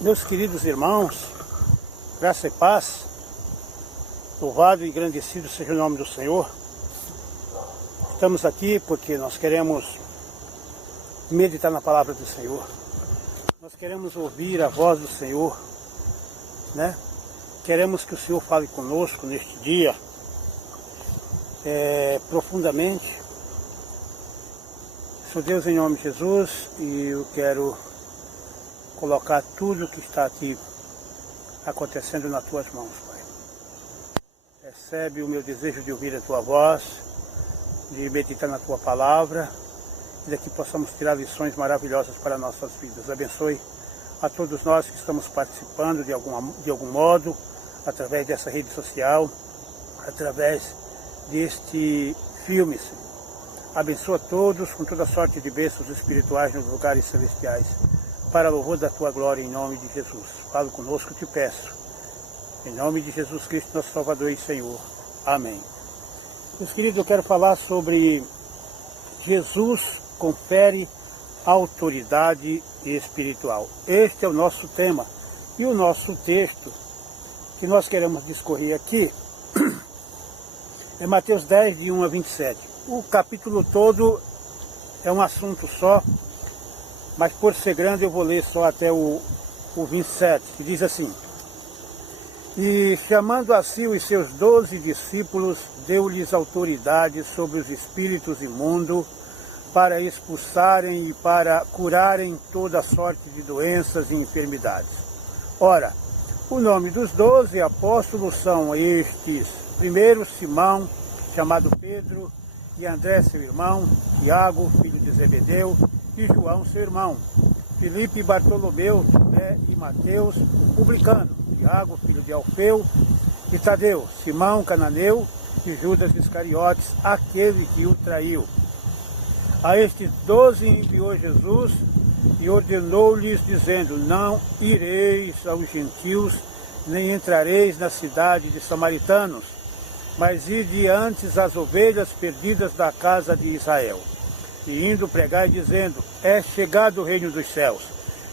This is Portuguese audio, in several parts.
Meus queridos irmãos, graça e paz, louvado e engrandecido seja o nome do Senhor. Estamos aqui porque nós queremos meditar na palavra do Senhor. Nós queremos ouvir a voz do Senhor, né? Queremos que o Senhor fale conosco neste dia, profundamente. Sou Deus em nome de Jesus e eu quero colocar tudo que está aqui acontecendo nas tuas mãos, Pai. Recebe o meu desejo de ouvir a tua voz, de meditar na tua palavra e daqui possamos tirar lições maravilhosas para nossas vidas. Abençoe a todos nós que estamos participando de algum modo, através dessa rede social, através deste filme, Senhor. Abençoa todos com toda sorte de bênçãos espirituais nos lugares celestiais, para louvor da tua glória, em nome de Jesus. Fala conosco, te peço. Em nome de Jesus Cristo, nosso Salvador e Senhor. Amém. Meus queridos, eu quero falar sobre Jesus confere autoridade espiritual. Este é o nosso tema. E o nosso texto que nós queremos discorrer aqui é Mateus 10, de 1 a 27. O capítulo todo é um assunto só, mas por ser grande eu vou ler só até o 27, que diz assim: E chamando a si os seus 12 discípulos, deu-lhes autoridade sobre os espíritos imundos, para expulsarem e para curarem toda sorte de doenças e enfermidades. Ora, o nome dos 12 apóstolos são estes: primeiro, Simão, chamado Pedro, e André, seu irmão, Tiago, filho de Zebedeu, e João, seu irmão, Filipe, Bartolomeu, Tomé e Mateus, publicano, Tiago, filho de Alfeu, e Tadeu, Simão, cananeu, e Judas Iscariotes, aquele que o traiu. A estes 12 enviou Jesus e ordenou-lhes, dizendo: Não ireis aos gentios, nem entrareis na cidade de samaritanos, mas ide antes as ovelhas perdidas da casa de Israel. E indo pregai, dizendo: É chegado o reino dos céus.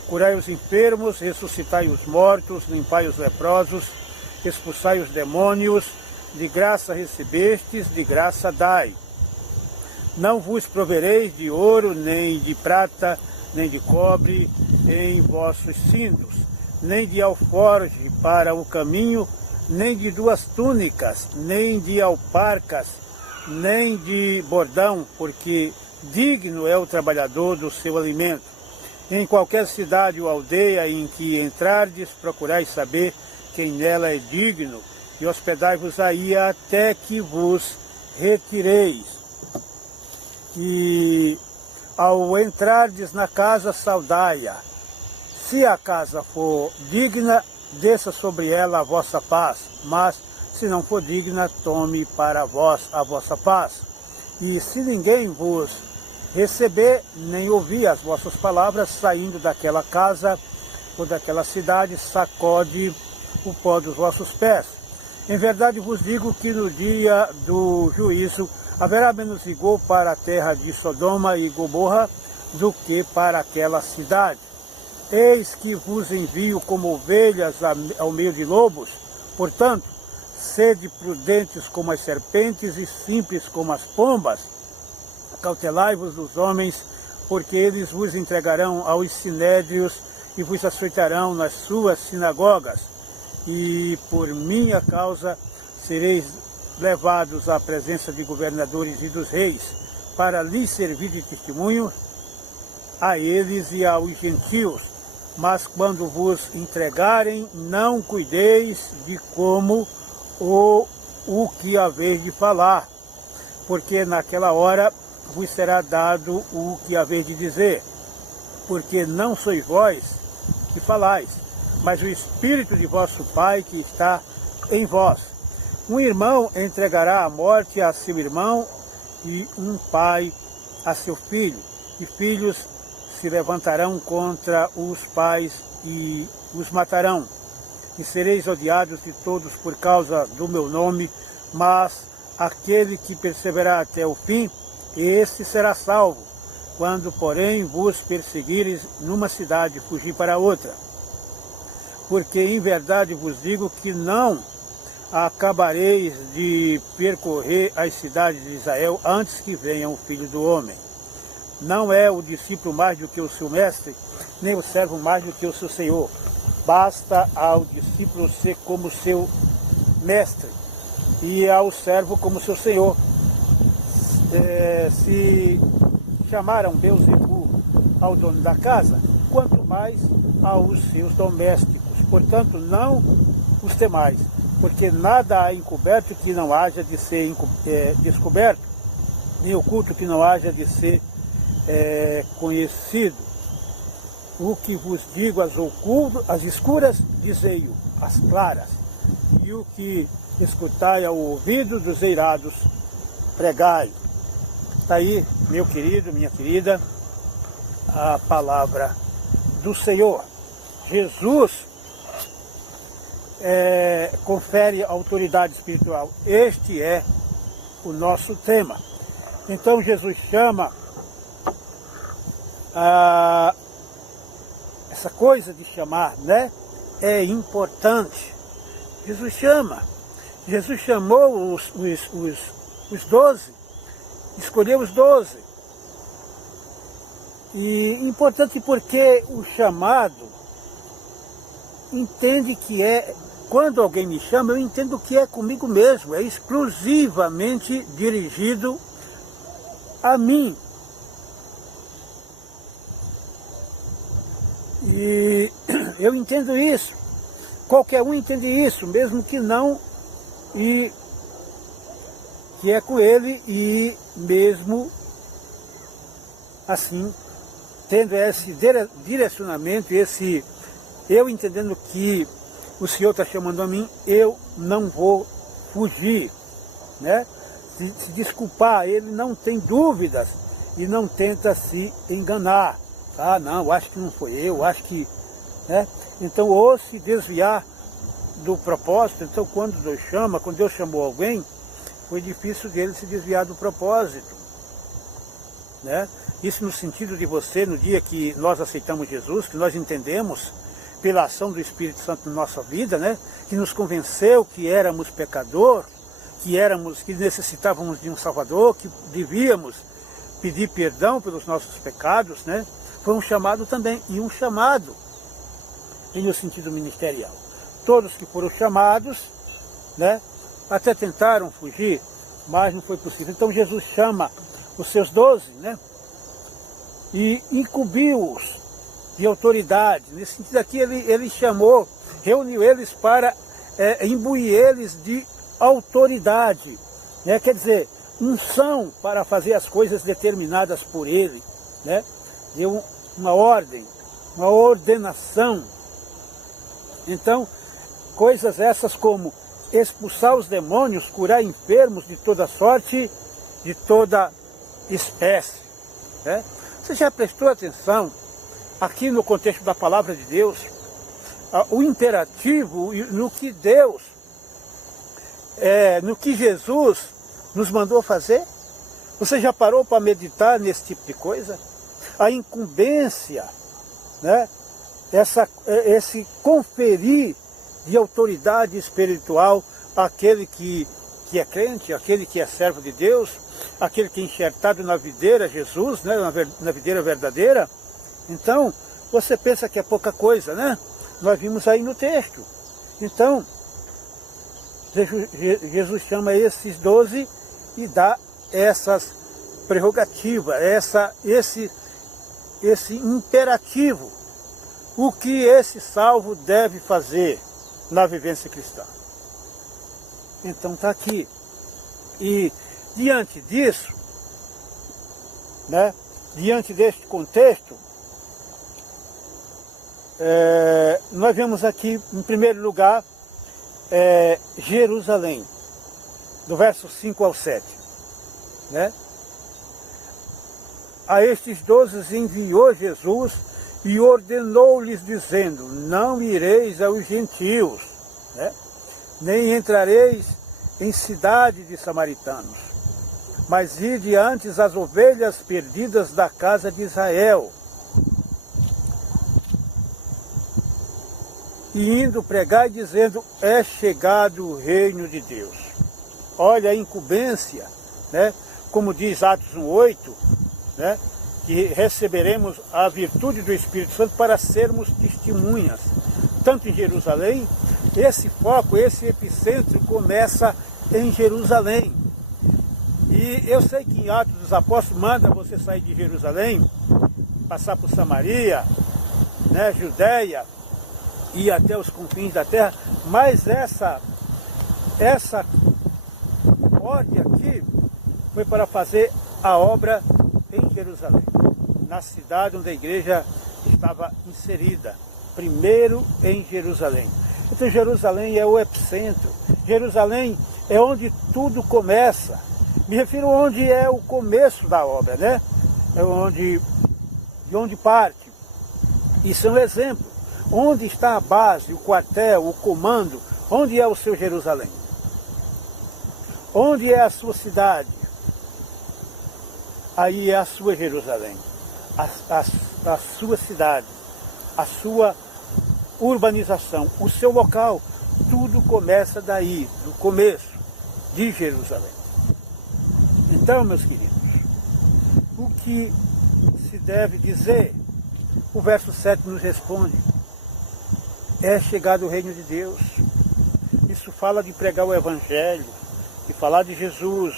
Curai os enfermos, ressuscitai os mortos, limpai os leprosos, expulsai os demônios, de graça recebestes, de graça dai. Não vos provereis de ouro, nem de prata, nem de cobre em vossos cintos, nem de alforje para o caminho, nem de 2 túnicas, nem de alparcas, nem de bordão, porque digno é o trabalhador do seu alimento. Em qualquer cidade ou aldeia em que entrardes, procurai saber quem nela é digno, e hospedai-vos aí até que vos retireis. E ao entrardes na casa, saudai-a. Se a casa for digna, desça sobre ela a vossa paz, mas se não for digna, tome para vós a vossa paz. E se ninguém vos receber, nem ouvir as vossas palavras, saindo daquela casa ou daquela cidade, sacode o pó dos vossos pés. Em verdade vos digo que no dia do juízo haverá menos rigor para a terra de Sodoma e Gomorra do que para aquela cidade. Eis que vos envio como ovelhas ao meio de lobos, portanto, sede prudentes como as serpentes e simples como as pombas. Cautelai-vos dos homens, porque eles vos entregarão aos sinédrios e vos açoitarão nas suas sinagogas. E por minha causa sereis levados à presença de governadores e dos reis, para lhes servir de testemunho a eles e aos gentios. Mas quando vos entregarem, não cuideis de como ou o que haveis de falar, porque naquela hora vos será dado o que haveis de dizer, porque não sois vós que falais, mas o Espírito de vosso Pai que está em vós. Um irmão entregará a morte a seu irmão, e um pai a seu filho, e filhos se levantarão contra os pais e os matarão. E sereis odiados de todos por causa do meu nome, mas aquele que perseverar até o fim, esse será salvo. Quando, porém, vos perseguires numa cidade, fugi para outra. porque em verdade vos digo que não acabareis de percorrer as cidades de Israel antes que venha o Filho do Homem. Não é o discípulo mais do que o seu mestre, nem o servo mais do que o seu senhor. Basta ao discípulo ser como seu mestre e ao servo como seu senhor. Se chamaram Beelzebul ao dono da casa, quanto mais aos seus domésticos. Portanto, não os temais, porque nada há encoberto que não haja de ser descoberto, nem oculto que não haja de ser conhecido. O que vos digo às escuras, dizei-o às claras, e o que escutai ao ouvido dos eirados, pregai. Está aí, meu querido, minha querida, a palavra do Senhor. Jesus confere autoridade espiritual. Este é o nosso tema. Então Jesus chama essa coisa de chamar, né? É importante. Jesus chama. Jesus chamou os 12, escolheu os 12. E importante porque o chamado entende que quando alguém me chama, eu entendo que é comigo mesmo, é exclusivamente dirigido a mim. E eu entendo isso, qualquer um entende isso, mesmo que não, e que é com ele, e mesmo assim, tendo esse direcionamento, eu entendendo que o Senhor está chamando a mim, eu não vou fugir, né? Se desculpar, ele não tem dúvidas e não tenta se enganar. Ah, não, acho que não foi eu, acho que... né? Então, ou se desviar do propósito. Então, quando Deus chamou alguém, foi difícil dele se desviar do propósito, né? Isso no sentido de você, no dia que nós aceitamos Jesus, que nós entendemos pela ação do Espírito Santo na nossa vida, né? Que nos convenceu que éramos pecador, que necessitávamos de um Salvador, que devíamos pedir perdão pelos nossos pecados, né? Foi um chamado também, e um chamado no sentido ministerial. Todos que foram chamados, né? Até tentaram fugir, mas não foi possível. Então Jesus chama os seus 12, né? E incumbiu-os de autoridade. Nesse sentido aqui, ele chamou, reuniu eles para imbuir eles de autoridade, né? Quer dizer, unção para fazer as coisas determinadas por ele, né? Deu uma ordem, uma ordenação. Então, coisas essas como expulsar os demônios, curar enfermos de toda sorte, de toda espécie, né? Você já prestou atenção aqui no contexto da palavra de Deus, o imperativo no que Deus, no que Jesus nos mandou fazer? Você já parou para meditar nesse tipo de coisa? A incumbência, né? Esse conferir de autoridade espiritual àquele que é crente, aquele que é servo de Deus, aquele que é enxertado na videira, Jesus, né? Na videira verdadeira. Então, você pensa que é pouca coisa, né? Nós vimos aí no texto. Então, Jesus chama esses 12 e dá essas prerrogativas, esse imperativo. O que esse salvo deve fazer na vivência cristã? Então está aqui. E diante disso, né, diante deste contexto, nós vemos aqui, em primeiro lugar, Jerusalém, do verso 5 ao 7. Né? A estes 12 enviou Jesus e ordenou-lhes, dizendo: não ireis aos gentios, né? Nem entrareis em cidade de samaritanos, mas ide antes as ovelhas perdidas da casa de Israel. e indo pregar e dizendo, é chegado o reino de Deus. Olha a incumbência, né? Como diz Atos 1:8, né? Que receberemos a virtude do Espírito Santo para sermos testemunhas, tanto em Jerusalém. Esse foco, esse epicentro começa em Jerusalém. E eu sei que em Atos dos Apóstolos manda você sair de Jerusalém, passar por Samaria, né, Judéia, e ir até os confins da terra, mas essa ordem aqui foi para fazer a obra em Jerusalém, na cidade onde a igreja estava inserida, primeiro em Jerusalém. Então Jerusalém é o epicentro, Jerusalém é onde tudo começa. Me refiro onde é o começo da obra, né? É de onde parte. Isso é um exemplo. Onde está a base, o quartel, o comando? Onde é o seu Jerusalém? Onde é a sua cidade? Aí é a sua Jerusalém. A sua cidade, a sua urbanização, o seu local. Tudo começa daí, do começo de Jerusalém. Então, meus queridos, o que se deve dizer? O verso 7 nos responde. É chegado o reino de Deus. Isso fala de pregar o Evangelho, de falar de Jesus,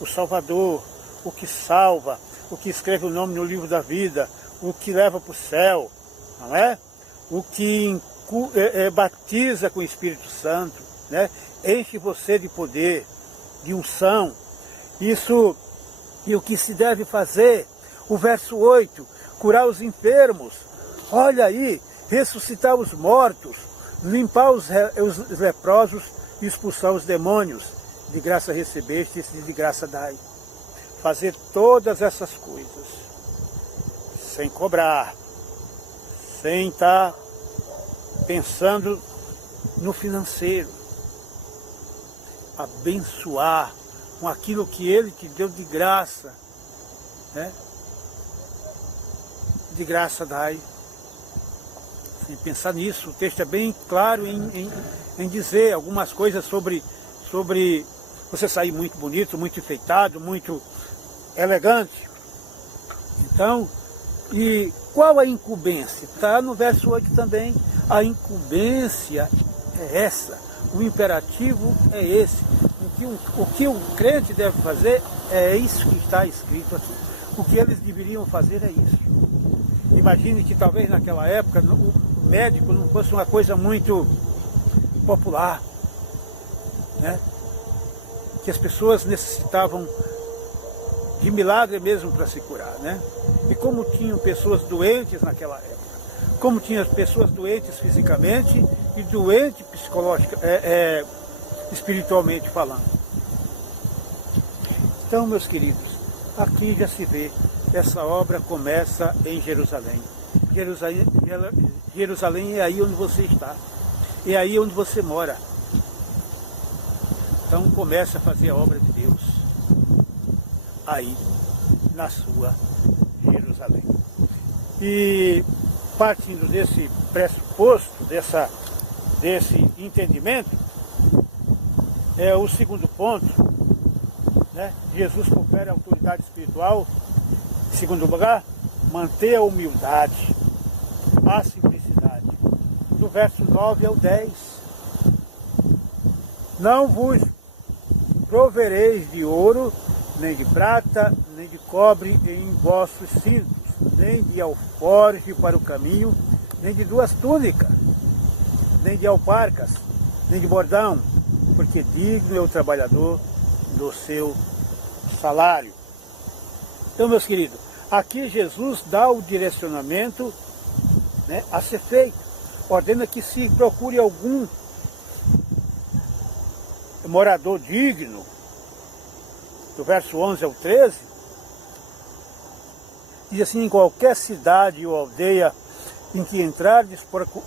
o Salvador, o que salva, o que escreve o nome no livro da vida, o que leva para o céu, não é? O que batiza com o Espírito Santo, né? Enche você de poder, de unção. Isso, e o que se deve fazer? O verso 8, curar os enfermos, olha aí, ressuscitar os mortos, limpar os leprosos e expulsar os demônios. De graça recebestes e de graça dai. Fazer todas essas coisas, sem cobrar, sem estar pensando no financeiro. Abençoar com aquilo que Ele te deu de graça, né? De graça dai. Sem pensar nisso, o texto é bem claro em dizer algumas coisas sobre você sair muito bonito, muito enfeitado, muito elegante. Então, e qual a incumbência? Está no verso 8 também. A incumbência é essa, o imperativo é esse. O que o crente deve fazer é isso que está escrito aqui. O que eles deveriam fazer é isso. Imagine que talvez naquela época o médico não fosse uma coisa muito popular, né? Que as pessoas necessitavam de milagre mesmo para se curar, né? E como tinham pessoas doentes naquela época, como tinham pessoas doentes fisicamente e doentes espiritualmente falando. Então, meus queridos, aqui já se vê, essa obra começa em Jerusalém. Jerusalém é aí onde você está, é aí onde você mora. Então começa a fazer a obra de Deus aí na sua Jerusalém. E partindo desse pressuposto, desse entendimento, é o segundo ponto, né? Jesus confere a autoridade espiritual. Em segundo lugar, manter a humildade, a simplicidade. Do verso 9 ao 10. Não vos provereis de ouro, nem de prata, nem de cobre em vossos cintos, nem de alforje para o caminho, nem de 2 túnicas, nem de alparcas, nem de bordão, porque digno é o trabalhador do seu salário. Então, meus queridos, aqui Jesus dá o direcionamento, né, a ser feito. Ordena que se procure algum morador digno, do verso 11 ao 13, diz assim: em qualquer cidade ou aldeia em que entrardes,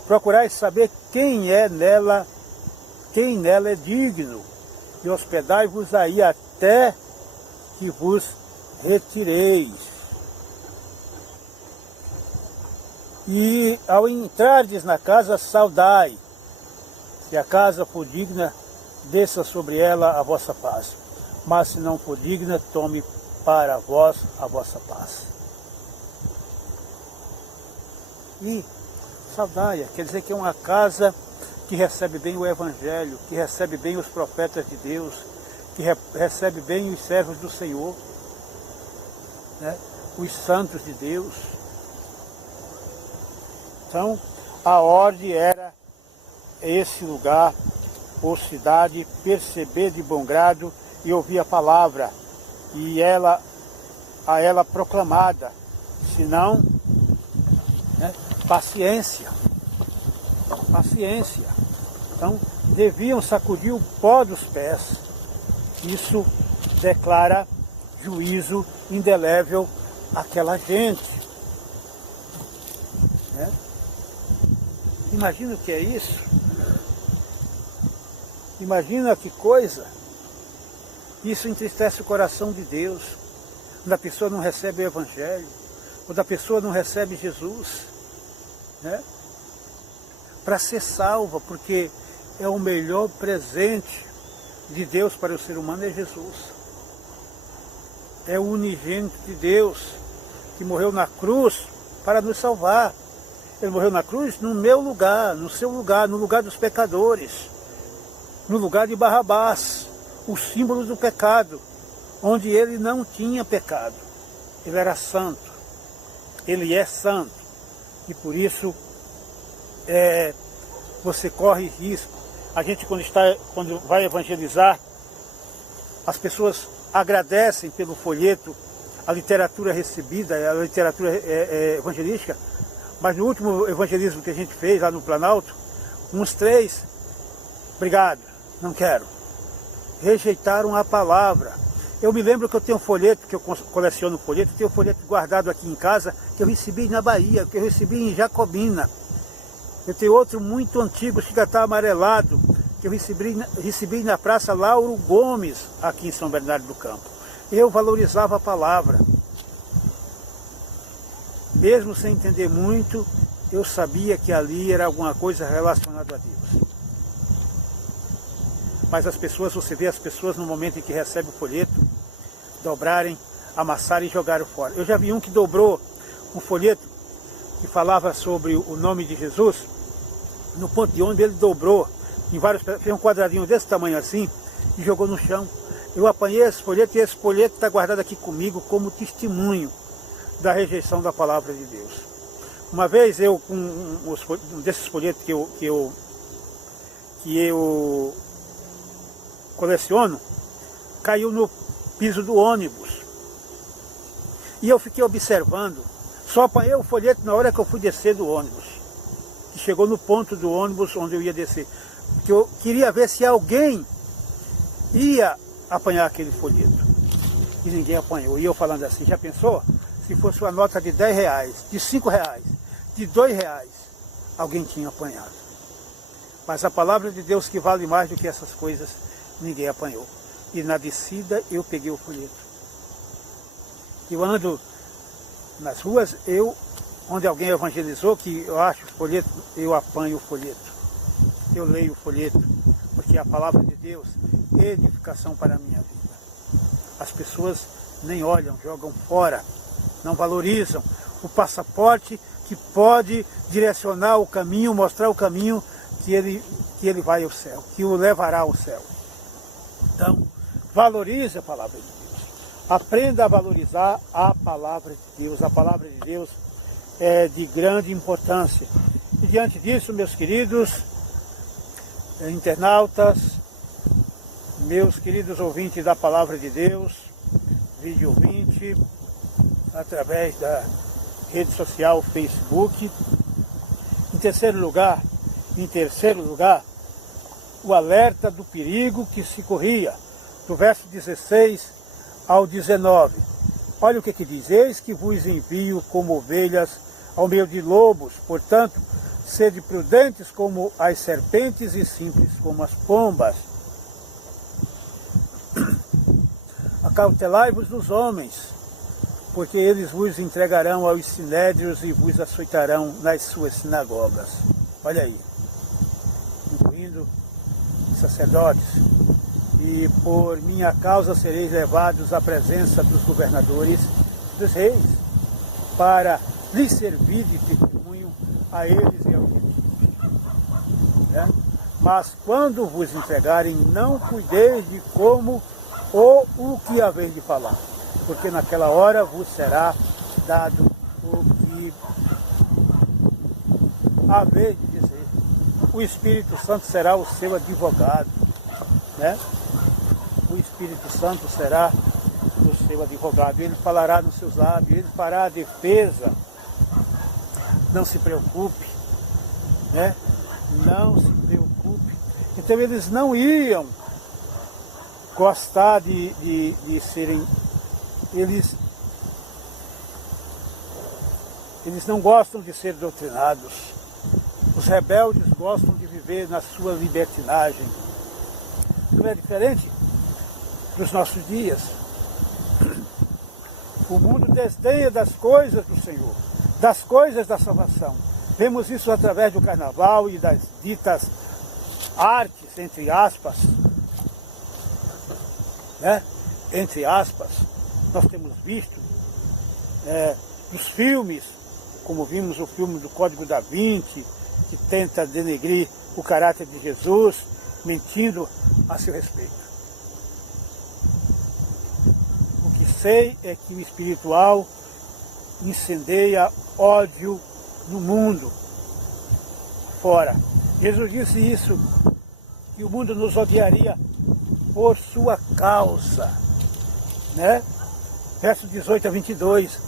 procurais saber quem nela é digno, e hospedai-vos aí até que vos retireis. E ao entrardes na casa, saudai. Se a casa for digna, desça sobre ela a vossa paz. Mas se não for digna, tome para vós a vossa paz. E saudai, quer dizer que é uma casa que recebe bem o Evangelho, que recebe bem os profetas de Deus, que recebe bem os servos do Senhor, né? Os santos de Deus. Então, a ordem era esse lugar, ou cidade, perceber de bom grado e ouvir a palavra, e a ela proclamada, senão, né, paciência. Então, deviam sacudir o pó dos pés. Isso declara juízo indelével àquela gente. Né? Imagina o que é isso. Imagina que coisa. Isso entristece o coração de Deus. Quando a pessoa não recebe o Evangelho, quando a pessoa não recebe Jesus, né? Para ser salva, porque é o melhor presente de Deus para o ser humano, é Jesus. É o unigênito de Deus, que morreu na cruz para nos salvar. Ele morreu na cruz no meu lugar, no seu lugar, no lugar dos pecadores, no lugar de Barrabás, o símbolo do pecado, onde ele não tinha pecado. Ele era santo, ele é santo, e por isso você corre risco. A gente quando vai evangelizar, as pessoas agradecem pelo folheto, a literatura recebida, a literatura evangelística, mas no último evangelismo que a gente fez lá no Planalto, uns 3, obrigado, não quero, rejeitaram a palavra. Eu me lembro que eu tenho um folheto, que eu coleciono folheto, tenho um folheto guardado aqui em casa, que eu recebi na Bahia, que eu recebi em Jacobina. Eu tenho outro muito antigo, que já está amarelado, que eu recebi na Praça Lauro Gomes, aqui em São Bernardo do Campo. Eu valorizava a palavra. Mesmo sem entender muito, eu sabia que ali era alguma coisa relacionada a Deus. Mas as pessoas, você vê as pessoas no momento em que recebem o folheto, dobrarem, amassarem e jogarem fora. Eu já vi um que dobrou um folheto que falava sobre o nome de Jesus, no ponto de ônibus ele dobrou, fez um quadradinho desse tamanho assim, e jogou no chão. Eu apanhei esse folheto, e esse folheto está guardado aqui comigo como testemunho da rejeição da palavra de Deus. Uma vez eu, com um desses folhetos que eu coleciono, caiu no piso do ônibus. E eu fiquei observando. Só apanhei o folheto na hora que eu fui descer do ônibus. Que chegou no ponto do ônibus onde eu ia descer. Porque eu queria ver se alguém ia apanhar aquele folheto. E ninguém apanhou. E eu falando assim, já pensou? Se fosse uma nota de 10 reais, de 5 reais, de 2 reais, alguém tinha apanhado. Mas a palavra de Deus, que vale mais do que essas coisas, ninguém apanhou. E na descida eu peguei o folheto. Eu ando nas ruas, onde alguém evangelizou, que eu acho o folheto, eu apanho o folheto. Eu leio o folheto, porque a palavra de Deus é edificação para a minha vida. As pessoas nem olham, jogam fora, não valorizam o passaporte que pode direcionar o caminho, mostrar o caminho que ele vai ao céu, que o levará ao céu. Então, valorize a palavra de Deus. Aprenda a valorizar a palavra de Deus. A palavra de Deus é de grande importância. E diante disso, meus queridos internautas, meus queridos ouvintes da palavra de Deus, vídeo ouvinte, através da rede social Facebook. Em terceiro lugar, o alerta do perigo que se corria, do verso 16 ao 19. Olha o que diz: eis que vos envio como ovelhas ao meio de lobos, portanto, sede prudentes como as serpentes e simples como as pombas. Acautelai-vos dos homens, porque eles vos entregarão aos sinédrios e vos açoitarão nas suas sinagogas. Olha aí, incluindo sacerdotes. E por minha causa sereis levados à presença dos governadores, dos reis, para lhes servir de testemunho a eles e aos gentios. Né? Mas quando vos entregarem, não cuideis de como ou o que haveis de falar, porque naquela hora vos será dado o que haveis de dizer. O Espírito Santo será o seu advogado, né? O Espírito Santo será o seu advogado. Ele falará nos seus lábios, ele fará a defesa. Não se preocupe, né? Não se preocupe. Então eles não iam gostar de serem... Eles não gostam de ser doutrinados. Os rebeldes gostam de viver na sua libertinagem. Não é diferente dos nossos dias. O mundo desdenha das coisas do Senhor, das coisas da salvação. Vemos isso através do carnaval e das ditas artes, entre aspas, né? Entre aspas, nós temos visto nos filmes, como vimos o filme do Código da Vinci, que tenta denegrir o caráter de Jesus, mentindo a seu respeito. O que sei é que o espiritual incendeia ódio no mundo fora. Jesus disse isso, que o mundo nos odiaria por sua causa, né? Verso 18 a 22.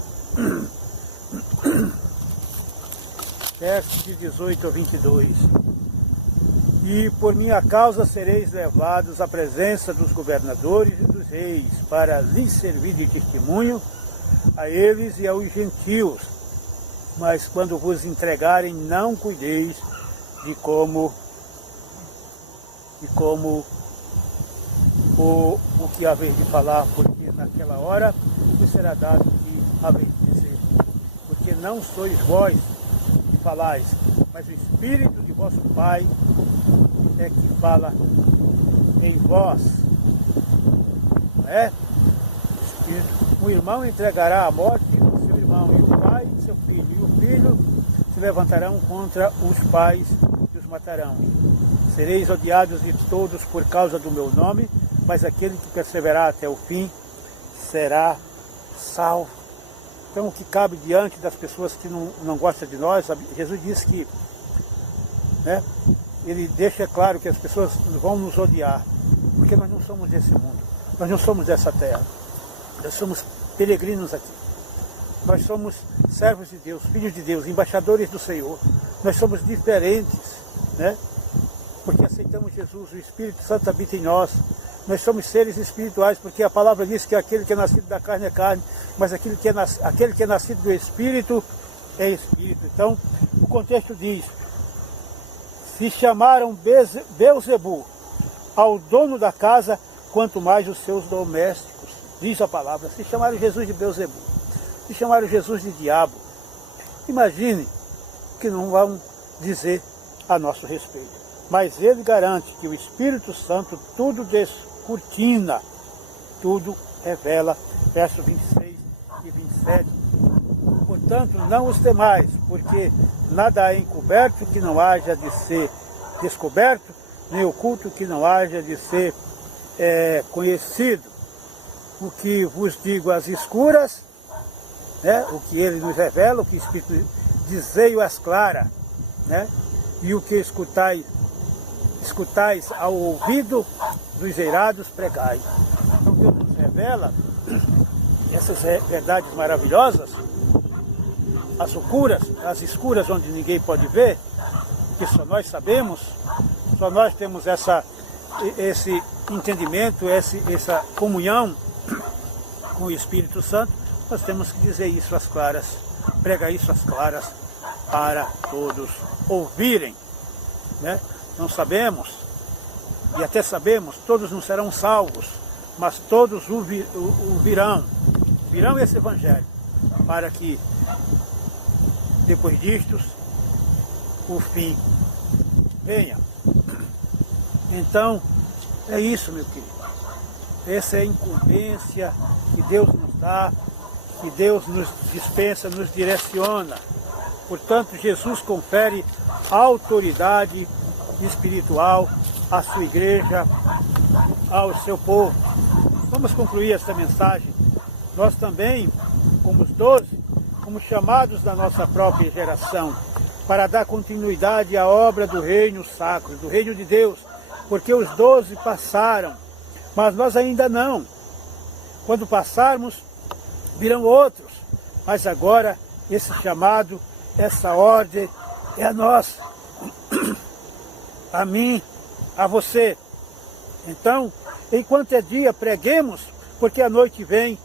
Verso de 18 a 22. E por minha causa sereis levados à presença dos governadores e dos reis, para lhes servir de testemunho a eles e aos gentios. Mas quando vos entregarem, não cuideis de como o que haveis de falar, porque naquela hora vos será dado o que haveis de dizer. Porque não sois vós que falais, mas o Espírito de vosso Pai é que fala em vós. Não é? O irmão entregará à morte o seu irmão, e o pai de seu filho, e o filho se levantarão contra os pais e os matarão. Sereis odiados de todos por causa do meu nome, mas aquele que perseverar até o fim será salvo. Então, o que cabe diante das pessoas que não gostam de nós, Jesus disse que, né, ele deixa claro que as pessoas vão nos odiar, porque nós não somos desse mundo, nós não somos dessa terra, nós somos peregrinos aqui. Nós somos servos de Deus, filhos de Deus, embaixadores do Senhor. Nós somos diferentes, né? Porque aceitamos Jesus, o Espírito Santo habita em nós. Nós somos seres espirituais, porque a palavra diz que aquele que é nascido da carne é carne, mas aquele que é nascido do Espírito é Espírito. Então, o contexto diz: se chamaram Beelzebu ao dono da casa, quanto mais os seus domésticos. Diz a palavra, se chamaram Jesus de Beelzebu, se chamaram Jesus de diabo. Imagine que não vão dizer a nosso respeito. Mas ele garante que o Espírito Santo tudo descortina, tudo revela. Verso 26 e 27. Portanto, não os temais, porque nada há encoberto que não haja de ser descoberto, nem oculto que não haja de ser conhecido. O que vos digo às escuras, né? O que ele nos revela, o que o Espírito dizei-o às claras, né? E o que escutais ao ouvido dos eirados pregai. Então Deus nos revela essas verdades maravilhosas, as escuras onde ninguém pode ver, que só nós sabemos, só nós temos esse entendimento, essa comunhão com o Espírito Santo. Nós temos que dizer isso às claras, pregar isso às claras para todos ouvirem, né? Não sabemos, e até sabemos, todos não serão salvos, mas todos o virão esse Evangelho. para que depois disto o fim venha. Então, é isso, meu querido. Essa é a incumbência que Deus nos dá, que Deus nos dispensa, nos direciona. Portanto, Jesus confere autoridade espiritual à sua igreja, ao seu povo. Vamos concluir esta mensagem. Nós também, como os 12, fomos chamados da nossa própria geração para dar continuidade à obra do reino sacro, do reino de Deus, porque os 12 passaram, mas nós ainda não. Quando passarmos, virão outros, mas agora esse chamado, essa ordem é a nossa, a mim, a você. Então, enquanto é dia, preguemos, porque a noite vem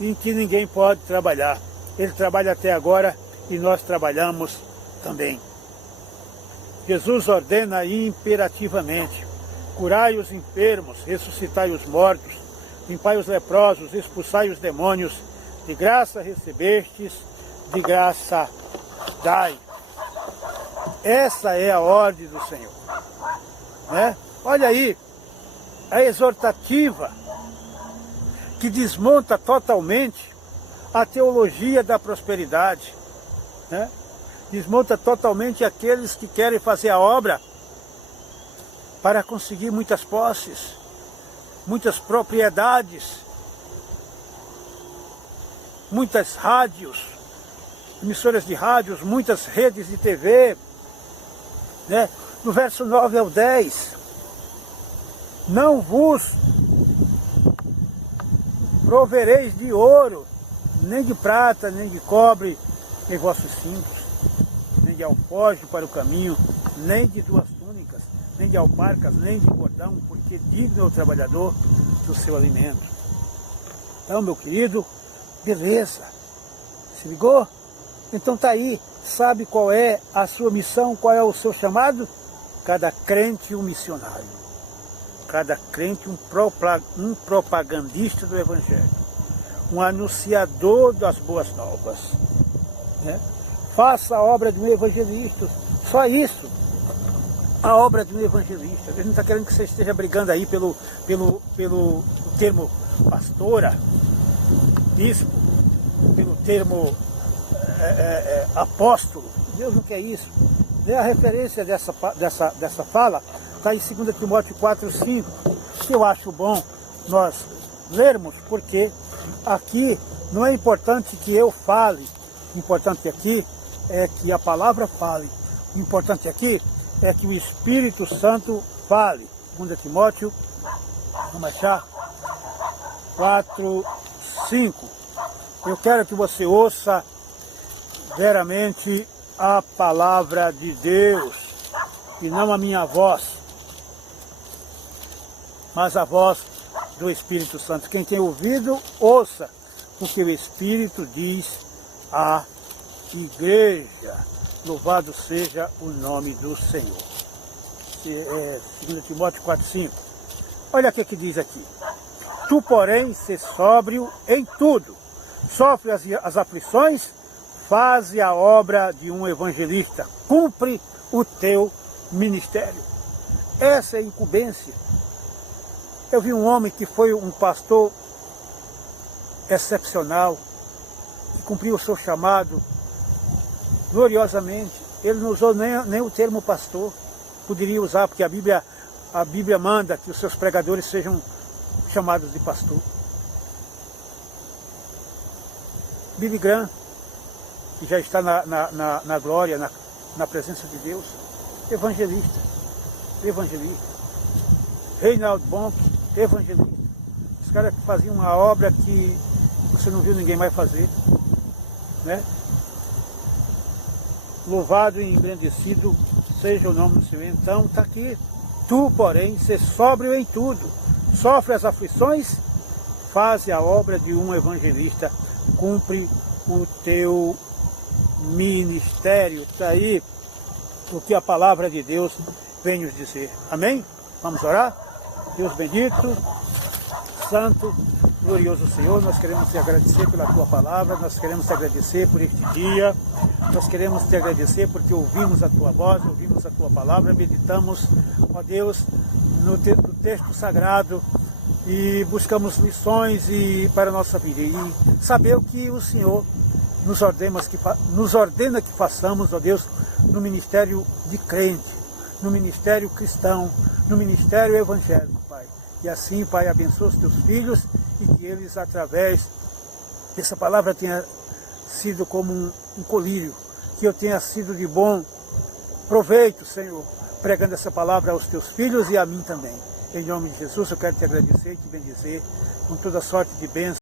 em que ninguém pode trabalhar. Ele trabalha até agora e nós trabalhamos também. Jesus ordena imperativamente: curai os enfermos, ressuscitai os mortos, limpai os leprosos, expulsai os demônios, de graça recebestes, de graça dai. Essa é a ordem do Senhor. Né? Olha aí, a exortativa que desmonta totalmente a teologia da prosperidade, né? Desmonta totalmente aqueles que querem fazer a obra para conseguir muitas posses, muitas propriedades, muitas rádios, emissoras de rádios, muitas redes de TV, né? No verso 9 ao 10, não vos provereis de ouro, nem de prata, nem de cobre em vossos cintos, nem de alforje para o caminho, nem de 2 túnicas, nem de alparcas, nem de cordão, porque digno é o trabalhador do seu alimento. Então, meu querido, beleza, se ligou? Então tá aí, sabe qual é a sua missão, qual é o seu chamado? Cada crente um missionário, cada crente um propagandista do Evangelho, um anunciador das boas novas, né? Faça a obra de um evangelista, só isso, a obra de um evangelista. A gente não está querendo que você esteja brigando aí pelo termo pastora, bispo, pelo termo apóstolo. Deus não quer isso. A referência dessa fala está em 2 Timóteo 4,5, que eu acho bom nós lermos, porque aqui não é importante que eu fale, o importante aqui é que a palavra fale, o importante aqui é que o Espírito Santo fale. 2 Timóteo, vamos achar, 4,5. Eu quero que você ouça veramente a palavra de Deus, e não a minha voz, mas a voz do Espírito Santo. Quem tem ouvido, ouça o que o Espírito diz à igreja. Louvado seja o nome do Senhor. 2 Timóteo 4,5. Olha o que diz aqui. Tu, porém, se sóbrio em tudo, sofre as aflições, faze a obra de um evangelista, cumpre o teu ministério. Essa é a incumbência. Eu vi um homem que foi um pastor excepcional, que cumpriu o seu chamado gloriosamente. Ele não usou nem o termo pastor, poderia usar, porque a Bíblia manda que os seus pregadores sejam chamados de pastor. Billy Graham, que já está na glória, na presença de Deus, evangelista. Reinaldo Bonk, evangelista. Os caras que faziam uma obra que você não viu ninguém mais fazer, né? Louvado e engrandecido seja o nome do Senhor. Então está aqui. Tu, porém, se sóbrio em tudo, sofre as aflições, faze a obra de um evangelista, cumpre o teu ministério. Está aí o que a palavra de Deus vem nos dizer. Amém? Vamos orar? Deus bendito, santo, Glorioso Senhor, nós queremos te agradecer pela tua palavra, nós queremos te agradecer por este dia, nós queremos te agradecer porque ouvimos a tua voz, ouvimos a tua palavra, meditamos, ó Deus, no texto sagrado e buscamos lições para a nossa vida e saber o que o Senhor nos ordena que façamos, ó Deus, no ministério de crente, no ministério cristão, no ministério evangélico, Pai. E assim, Pai, abençoa os teus filhos e que eles, através dessa palavra, tenha sido como um colírio, que eu tenha sido de bom proveito, Senhor, pregando essa palavra aos teus filhos e a mim também. Em nome de Jesus, eu quero te agradecer e te bendizer com toda sorte de bênção.